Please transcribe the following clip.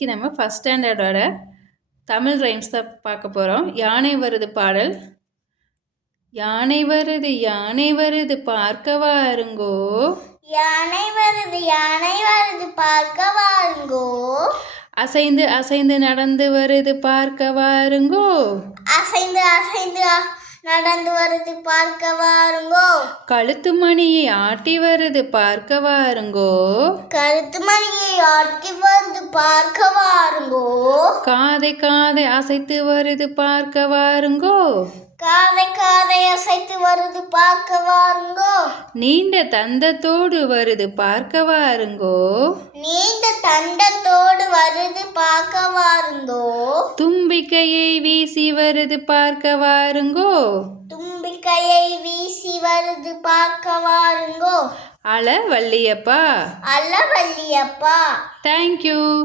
இன்னைக்கு நம்ம first ஸ்டாண்டர்டோட Tamil rhymes தான் பார்க்க போகிறோம். யானை வருது பாடல். யானை வருது பார்க்க வாருங்கோ. யானை வருது பார்க்க வாருங்கோ. அசைந்து அசைந்து நடந்து வருது பார்க்க வாருங்கோ. அசைந்து அசைந்து நடந்து வருது பார்க்க வாருங்கோ. கழுத்து மணியை ஆட்டி வருது பார்க்க வாருங்கோ. கழுத்து மணியை ஆட்டி வருது பார்க்க வாருங்கோ. காதை காதை அசைத்து வருது பார்க்க வாருங்கோ. காதை காதை அசைத்து வருது பார்க்க வாருங்கோ. நீண்ட தந்தத்தோடு வருது பார்க்க வாருங்கோ. நீண்ட தண்டத்தோடு வருது பார்க்க வாருங்கோ. தும்பிக்கையை வீசி வருது பார்க்க வாருங்கோ. தும்பிக்கையை வீசி வருது பார்க்க வாருங்கோ. அல வள்ளியப்பா. அல்ல வள்ளியப்பா. தேங்க்யூ.